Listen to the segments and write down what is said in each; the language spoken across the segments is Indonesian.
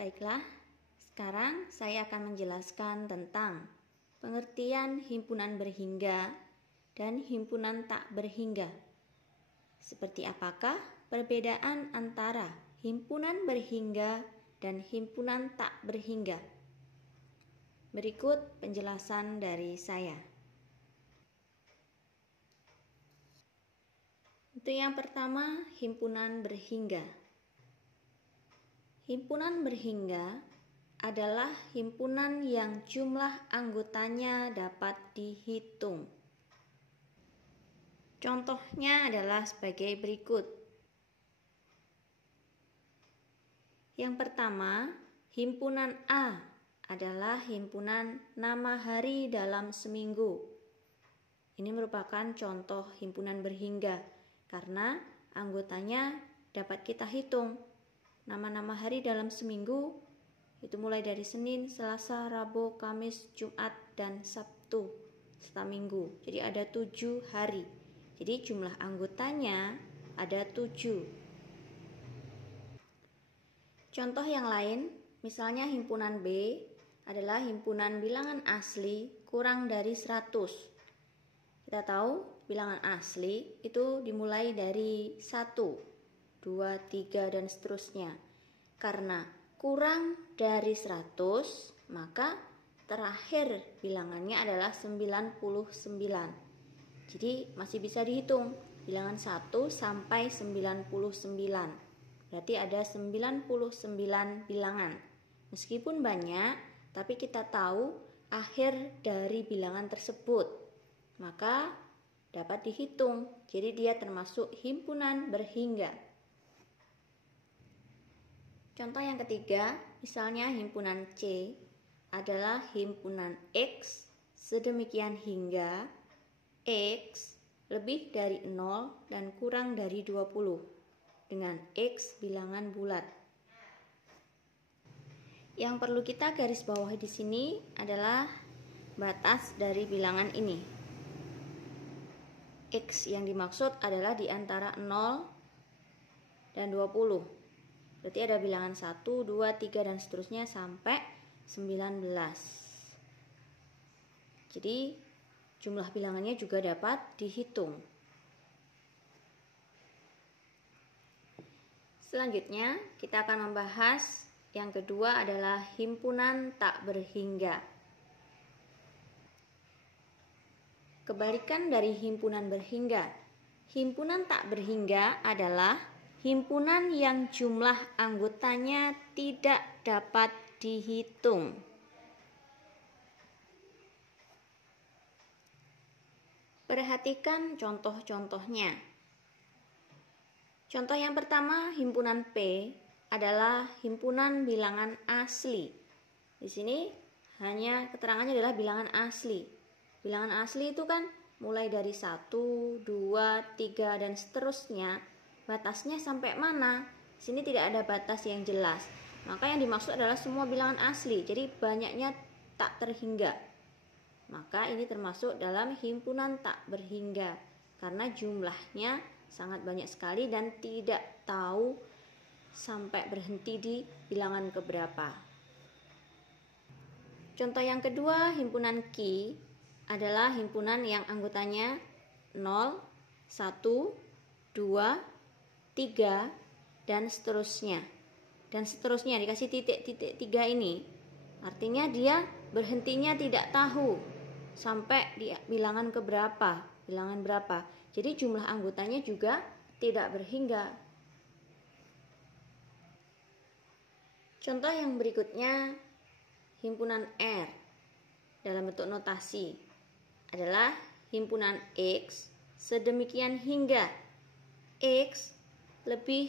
Baiklah, sekarang saya akan menjelaskan tentang pengertian himpunan berhingga dan himpunan tak berhingga. Seperti apakah perbedaan antara himpunan berhingga dan himpunan tak berhingga? Berikut penjelasan dari saya. Untuk yang pertama, himpunan berhingga. Himpunan berhingga adalah himpunan yang jumlah anggotanya dapat dihitung. Contohnya adalah sebagai berikut. Yang pertama, himpunan A adalah himpunan nama hari dalam seminggu. Ini merupakan contoh himpunan berhingga karena anggotanya dapat kita hitung. Nama-nama hari dalam seminggu itu mulai dari Senin, Selasa, Rabu, Kamis, Jumat, dan Sabtu serta Minggu. Jadi ada 7 hari. Jadi jumlah anggotanya ada 7. Contoh yang lain, misalnya himpunan B adalah himpunan bilangan asli kurang dari 100. Kita tahu bilangan asli itu dimulai dari 1, 2, 3, dan seterusnya. Karena kurang dari 100, maka terakhir bilangannya adalah 99. Jadi masih bisa dihitung bilangan 1 sampai 99. Berarti ada 99 bilangan. Meskipun banyak, tapi kita tahu akhir dari bilangan tersebut, maka dapat dihitung. Jadi dia termasuk himpunan berhingga. Contoh yang ketiga, misalnya himpunan C adalah himpunan X sedemikian hingga X lebih dari 0 dan kurang dari 20 dengan X bilangan bulat. Yang perlu kita garis bawahi di sini adalah batas dari bilangan ini. X yang dimaksud adalah di antara 0 dan 20. Berarti ada bilangan 1, 2, 3, dan seterusnya sampai 19. Jadi jumlah bilangannya juga dapat dihitung. Selanjutnya kita akan membahas yang kedua adalah himpunan tak berhingga. Kebalikan dari himpunan berhingga, himpunan tak berhingga adalah himpunan yang jumlah anggotanya tidak dapat dihitung. Perhatikan contoh-contohnya. Contoh yang pertama, himpunan P adalah himpunan bilangan asli. Di sini hanya keterangannya adalah bilangan asli. Bilangan asli itu kan mulai dari 1, 2, 3, dan seterusnya. Batasnya sampai mana? Di sini tidak ada batas yang jelas. Maka yang dimaksud adalah semua bilangan asli. Jadi banyaknya tak terhingga. Maka ini termasuk dalam himpunan tak berhingga karena jumlahnya sangat banyak sekali dan tidak tahu sampai berhenti di bilangan keberapa. Contoh yang kedua, himpunan Q adalah himpunan yang anggotanya 0, 1, 2, 3, dan seterusnya. Dan seterusnya dikasih titik-titik 3 ini. Artinya dia berhentinya tidak tahu sampai di bilangan keberapa, bilangan berapa. Jadi jumlah anggotanya juga tidak berhingga. Contoh yang berikutnya, himpunan R dalam bentuk notasi adalah himpunan X sedemikian hingga X lebih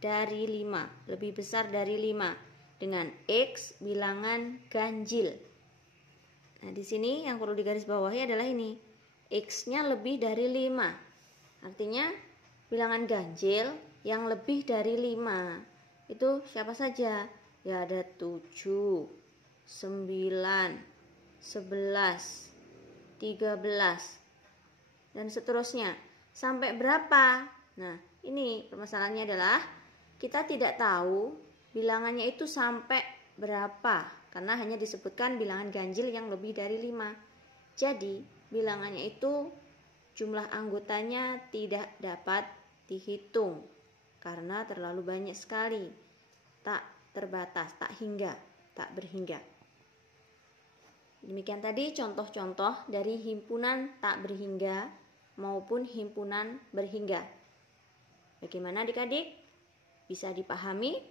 dari 5, lebih besar dari 5 dengan X bilangan ganjil. Nah, di sini yang perlu digarisbawahi adalah ini. X-nya lebih dari 5. Artinya bilangan ganjil yang lebih dari 5. Itu siapa saja? Ya ada 7, 9, 11, 13, dan seterusnya. Sampai berapa? Nah, ini permasalahannya adalah kita tidak tahu bilangannya itu sampai berapa, karena hanya disebutkan bilangan ganjil yang lebih dari 5. Jadi bilangannya itu jumlah anggotanya tidak dapat dihitung karena terlalu banyak sekali, tak terbatas, tak berhingga. Demikian tadi contoh-contoh dari himpunan tak berhingga maupun himpunan berhingga. Bagaimana adik-adik? Bisa dipahami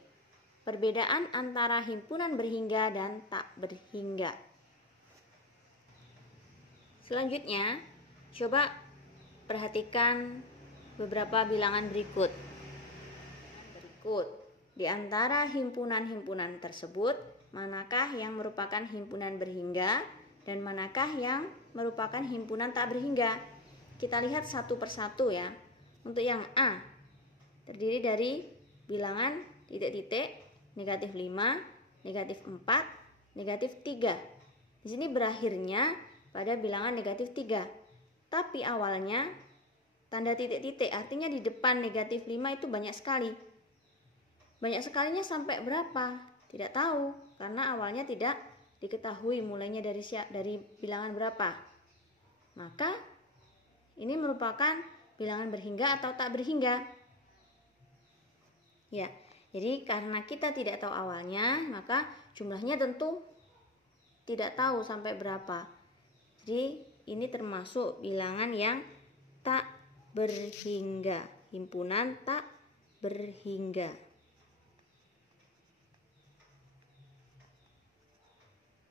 perbedaan antara himpunan berhingga dan tak berhingga. Selanjutnya, coba perhatikan beberapa bilangan berikut. Di antara himpunan-himpunan tersebut, manakah yang merupakan himpunan berhingga dan manakah yang merupakan himpunan tak berhingga? Kita lihat satu persatu ya. Untuk yang A, terdiri dari bilangan titik-titik, negatif 5, negatif 4, negatif 3. Di sini berakhirnya pada bilangan negatif 3. Tapi awalnya tanda titik-titik, artinya di depan negatif 5 itu banyak sekali. Banyak sekalinya sampai berapa? Tidak tahu, karena awalnya tidak diketahui mulainya dari bilangan berapa. Maka ini merupakan bilangan berhingga atau tak berhingga. Ya, jadi karena kita tidak tahu awalnya, maka jumlahnya tentu tidak tahu sampai berapa. Jadi ini termasuk bilangan yang tak berhingga, himpunan tak berhingga.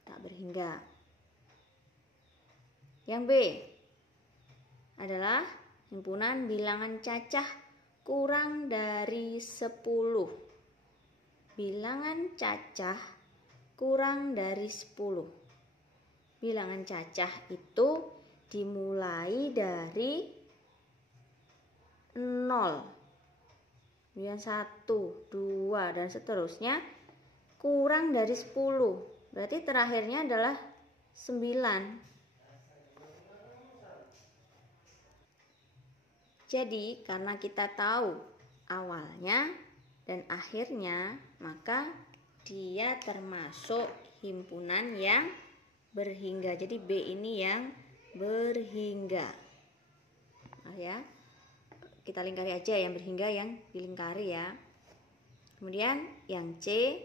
Tak berhingga. Yang B adalah himpunan bilangan cacah kurang dari 10. Bilangan cacah kurang dari 10. Bilangan cacah itu dimulai dari 0, kemudian 1, 2, dan seterusnya kurang dari 10. Berarti terakhirnya adalah 9. Jadi karena kita tahu awalnya dan akhirnya, maka dia termasuk himpunan yang berhingga. Jadi B ini yang berhingga. Nah, ya. Kita lingkari aja yang berhingga, yang dilingkari ya. Kemudian yang C,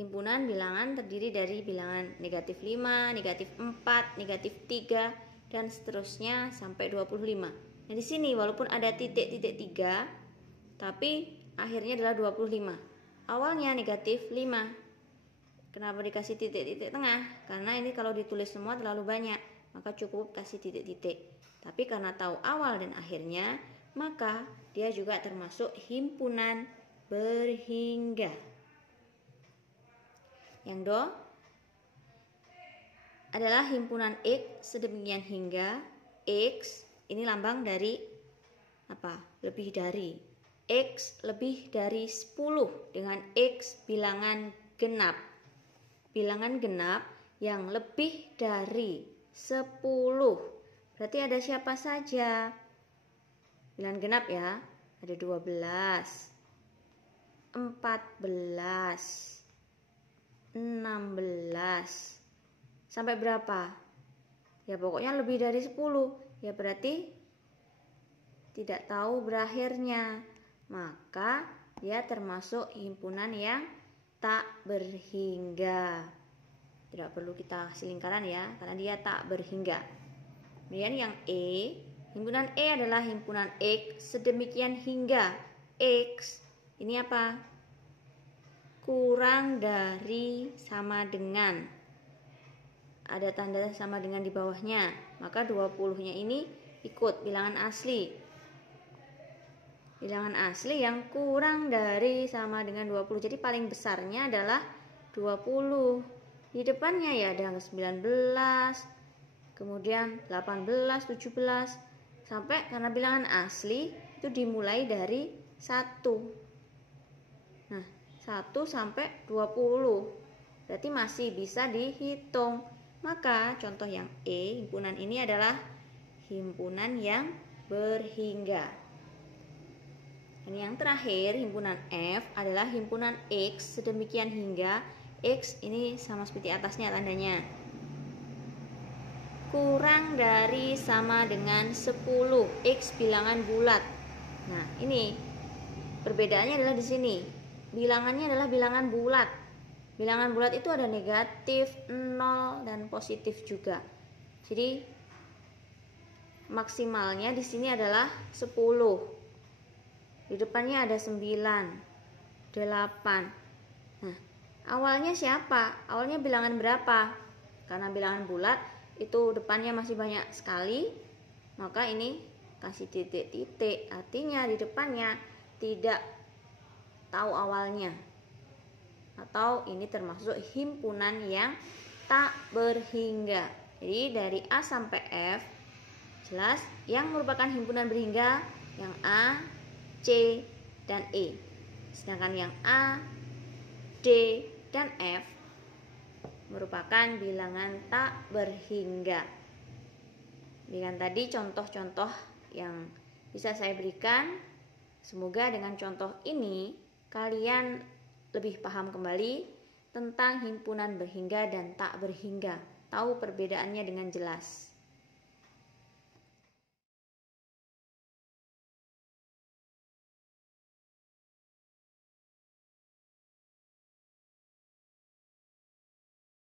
himpunan bilangan terdiri dari bilangan negatif 5, negatif 4, negatif 3, dan seterusnya sampai 25. Nah di sini walaupun ada titik-titik 3, tapi akhirnya adalah 25. Awalnya negatif 5. Kenapa dikasih titik-titik tengah? Karena ini kalau ditulis semua terlalu banyak, maka cukup kasih titik-titik. Tapi karena tahu awal dan akhirnya, maka dia juga termasuk himpunan berhingga. Yang Do adalah himpunan X sedemikian hingga. X ini lambang dari apa? Lebih dari. X lebih dari 10 dengan X bilangan genap. Bilangan genap yang lebih dari 10. Berarti ada siapa saja? Bilangan genap ya. Ada 12, 14, 16. Sampai berapa? Ya pokoknya lebih dari 10. Ya berarti tidak tahu berakhirnya. Maka dia termasuk himpunan yang tak berhingga. Tidak perlu kita kasih lingkaran ya, karena dia tak berhingga. Kemudian yang E, himpunan E adalah himpunan X sedemikian hingga. X ini apa? Kurang dari sama dengan. Ada tanda sama dengan di bawahnya, maka 20-nya ini ikut bilangan asli. Bilangan asli yang kurang dari sama dengan 20. Jadi paling besarnya adalah 20. Di depannya ya ada 19, kemudian 18, 17, sampai karena bilangan asli itu dimulai dari 1. Nah, 1 sampai 20. Berarti masih bisa dihitung. Maka contoh yang E, himpunan ini adalah himpunan yang berhingga. Ini yang terakhir, himpunan F adalah himpunan X sedemikian hingga X ini sama seperti atasnya tandanya. Kurang dari sama dengan 10, X bilangan bulat. Nah, ini perbedaannya adalah di sini. Bilangannya adalah bilangan bulat. Bilangan bulat itu ada negatif, 0 dan positif juga. Jadi maksimalnya di sini adalah 10. Di depannya ada 9, 8. Nah, awalnya siapa? Awalnya bilangan berapa? Karena bilangan bulat itu depannya masih banyak sekali, maka ini kasih titik-titik. Artinya di depannya tidak tahu awalnya. Atau ini termasuk himpunan yang tak berhingga. Jadi dari A sampai F jelas yang merupakan himpunan berhingga yang A, C, dan E. Sedangkan yang A, D, dan F merupakan bilangan tak berhingga. Dengan tadi contoh-contoh yang bisa saya berikan, semoga dengan contoh ini kalian lebih paham kembali tentang himpunan berhingga dan tak berhingga, tahu perbedaannya dengan jelas.